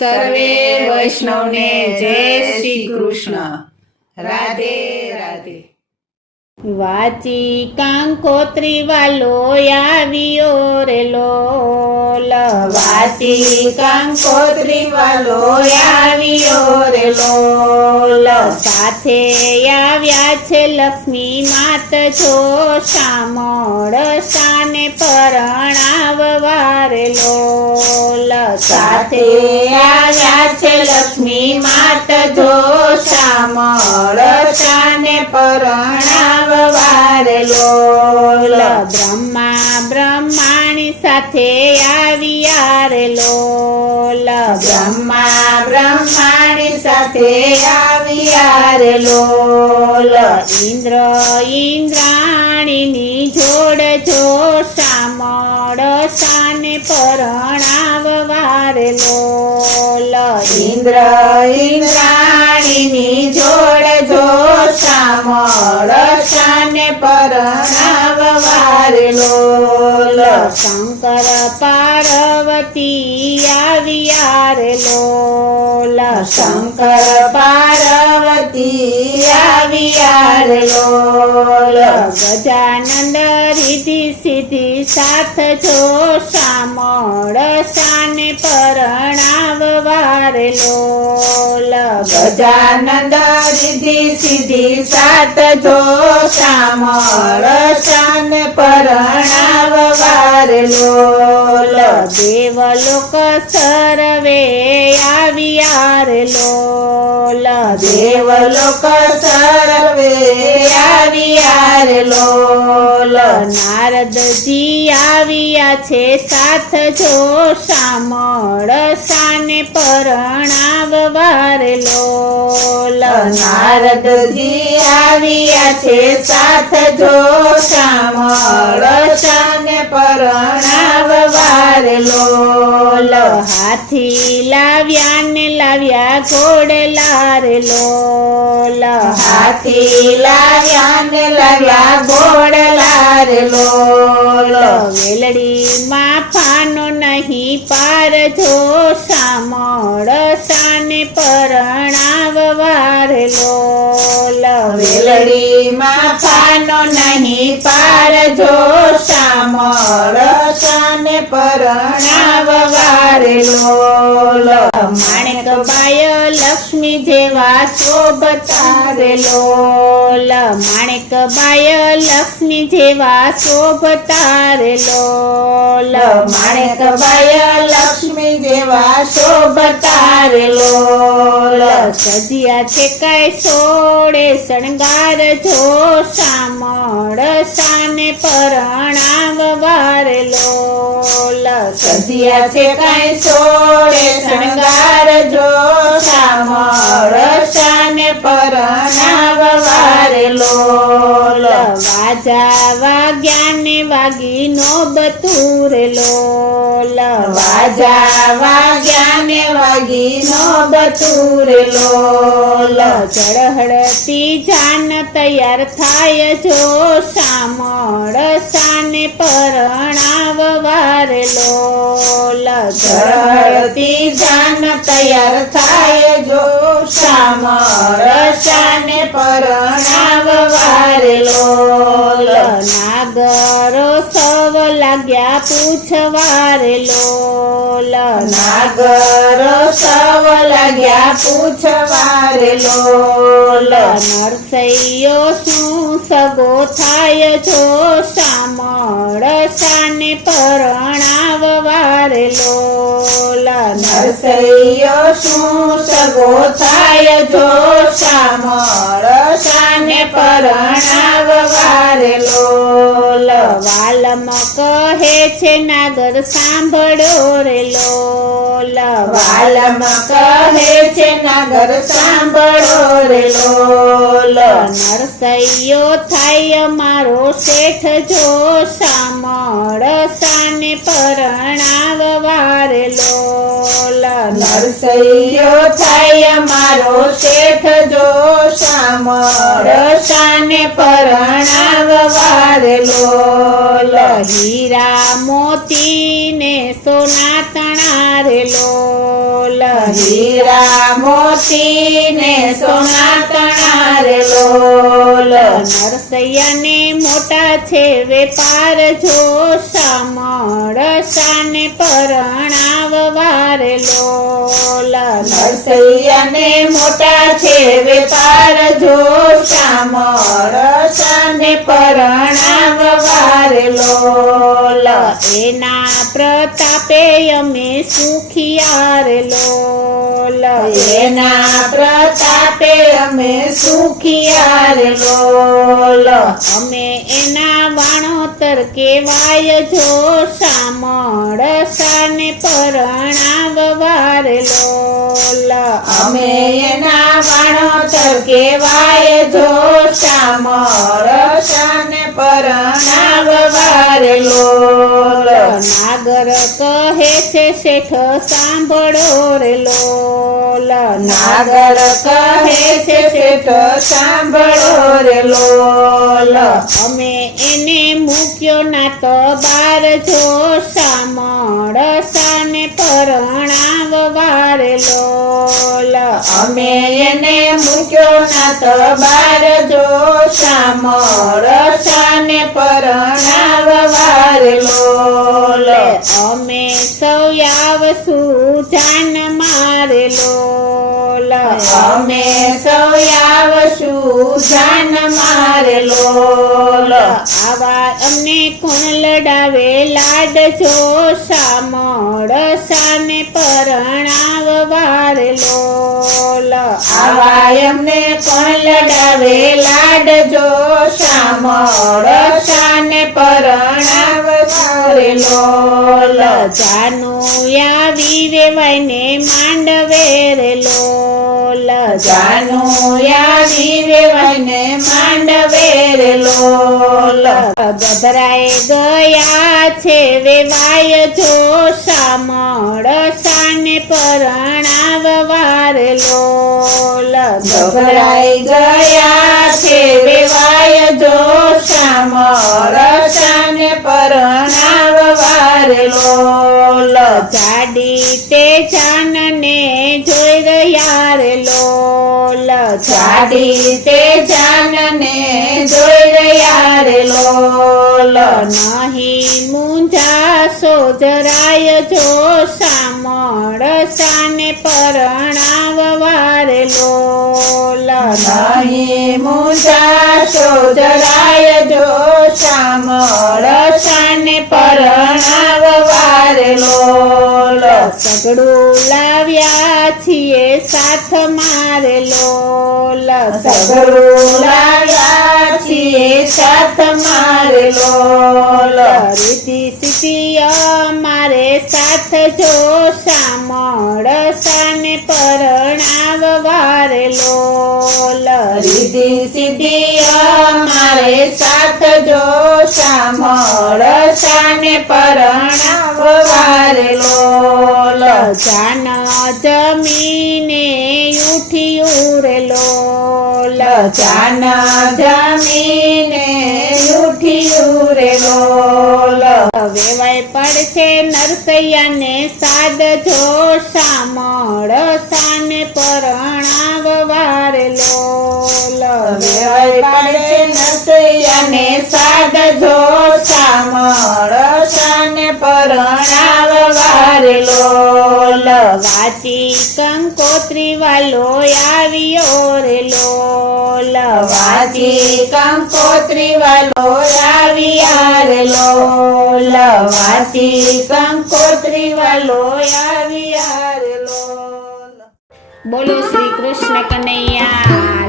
સર્વે વૈષ્ણવને જય શ્રી કૃષ્ણ. રાધે રાધે. વાચી કંકોત્રી વાલો આવ્યો રે લોલ. વાચી કંકોત્રી વાલો આવ્યો રે લોલ. સાથે આવ્યા છે લક્ષ્મી માત જો શામળ સાને પરણાવવા રે લોલ. સાથે આવ્યા છે લક્ષ્મી માત જો શામળ સાને પરણાવવા રે લોલ. બ્રહ્માણી સાથે આવ્યા રે લોલ. બ્રહ્માણી સાથે આવ્યા રે લોલ. ઇન્દ્રાણીની જોડ જો શામળ સાને પરણાવવા રે લોલ. ઇન્દ્રાણીની જોડ જો શામળ સાને પરણાવવા રે લોલ. શંકર પાર્વતી આવ્યા રે લોલ. શંકર પાર્વતી આવ્યા રે લોલ. ગજાનંદ રીધિ સિદ્ધિ સાથ જો શામળ સાને પરણાવવા રે લોલ. ગજાનંદ રીધિ સિદ્ધિ સાત જો શામળ સાને પરણાવવા રે લોલ. દેવલોક સર્વે આવ્યા રે લોલ. દેવલોક સર્વે આવ્યા રે લોલ. નારદજી આવ્યા છે સાથ જો શામળ સાને પરણાવવા રે લોલ. નારદજી આવ્યા છે સાથ જો શામળ સાને પરણાવવા રે લોલ. હાથી લાવ્યા ને લાવ્યા ઘોડલા રે લોલ. હાથી લાવ્યા ને લાવ્યા ઘોડલા રે લોલ. વેલડીમાં ફાનો નહીં પાર જો શામળ સાને પરણાવવા રે લોલ. વેલડીમાં ફાનો નહીં પાર જો શામળ સાને પરણાવવા રે લોલ. માણેકબાઈ લક્ષ્મી જેવા શોભતા રે લોલ. માણેકબાઈ લક્ષ્મી જેવા શોભતા રે લોલ. માણેકબાઈ લક્ષ્મી જેવા શોભતા રે લોલ. સજ્યા છે કઈ સોળે શણગાર જો શામળ સાને પરણાવવા રે લોલ. સજ્યા છે કઈ સોળે શણગાર જો શામળ સાને પરણાવવા રે લોલ. વાજા વાગ્યાને વાગી નોબતું રે લોલ. વાજા વાગ્યાને વાગી નોબતું રે લોલ. ચળહળતી જાન તૈયાર થાય જો શામળ સાને પરણાવવા રે લોલ. ચળહળતી જાન તૈયાર થાય જો શામળ સાને પરણાવવા રે લોલ. નાગરો સવ લાગ્યા પૂછવા રે લોલ. નાગરો સવ લાગ્યા પૂછવા રે લોલ. નરસૈયો શું સગો થાય જો શામળ સાને પરણાવવા રે લોલ. નરસૈયો શું સગો થાય જો શામળ સાને પરણાવવા રે લોલ. વાલમ કહે છે નાગર સાંભળો રે લોલ. વાલમ કહે છે નાગર સાંભળો રે લોલ. નરસૈયો થાય મારો શેઠ જો શામળ સાને પરણાવવા રે લોલ. નરસૈયો થાય મારો શેઠ જો શામળ સાને પરણાવવા રે લોલ. હીરા મોતી ને સોના તણા રે લોલ. હીરા મોતી ને સોના તણા રે લોલ નરસૈયાને મોટા છે વેપાર જો શામળ સાને પરણાવવા રે લોલ નરસૈયાને મોટા છે વેપાર જો શામળ સાને પરણાવવા રે લોલ એના પ્રતાપે અમે સુખિયા રે લોલ એના પ્રતાપે અમે સુખિયા રે લોલ અમે એના વાણોતર કેવાય જો શામળ સાને પરણાવવા રે લોલ અમે એના વાણોતર કેવાય જો શામળ સાને પરણાવવા રે લોલ નાગર કહે છે શેઠ સાંભળો રે લોલ નાગર કહે છે શેઠ સાંભળો રે લોલ અમે એને મૂક્યો ના તો બાર જો શામળ સાને પરણાવવા રે લોલ અમે એને મૂક્યો ના તો બાર જો શામળ સાને પરણાવવા રે લોલ અમે સૌ આવશું જાન મારે લોલ અમે સૌ આવશું જાન મારે લોલ આવા અમને કોણ લડાવે લાડ જો શામળ સાને પરણાવવા રે લોલ આવા એમને કોણ લડાવે લાડ જો શામળ સાને પરણાવવા રે લોલ જાનું આવી રેવાયને માંડવે રે લોલ જાનું આવી રેવાયને માંડવે રે લોલ ગભરાઈ ગયા છે વેવાય જો શામળ સાને પરણાવવા રે લોલ ગભરાઈ ગયા છે વેવાય જો શામળ સાને પરણાવવા રે લોલ જાડી તે જાનને જોઈ રહ્યા રે લોલ જાડી તે જાનને જોઈ રહ્યા રે લોલ નહીં મૂંઝાશો જરાય જો શામળ સાને પરણાવવા રે લોલ નહીં મૂંઝાશો જરાય જો શામળ સાને પરણાવવા રે લોલ સગડું લાવ્યા છીએ સાથ મારે લોલ સગડું લાવ્યા છીએ સાથ મારે લોલ રીતિ સીધી અમારે સાથ જો શામળ સાને પરણાવવા રે લોલ રીતિ સિદ્ધિ અમારે સાથ જો શામળ સાને પરણાવવા રે લોલ જાન જમીને ઉઠ્યું રે લોલ જાન જમીને ઉઠ્યું રે લોલ વેવાય પડશે નરસૈયાને સાદ જો શામળ સાને પરણાવવા રે લોલ વેવાય પડે નરસૈયાને સાદ જો શામળ સાને પરણાવવા રે લોલ વાચી કંકોત્રી વાલો આવ્યો રે લોલ વાચી કંકોત્રી વાલો આવ્યા રે લોલ વાચી કંકોત્રી વાલો આવ્યા રે લોલ બોલો શ્રી કૃષ્ણ કનૈયા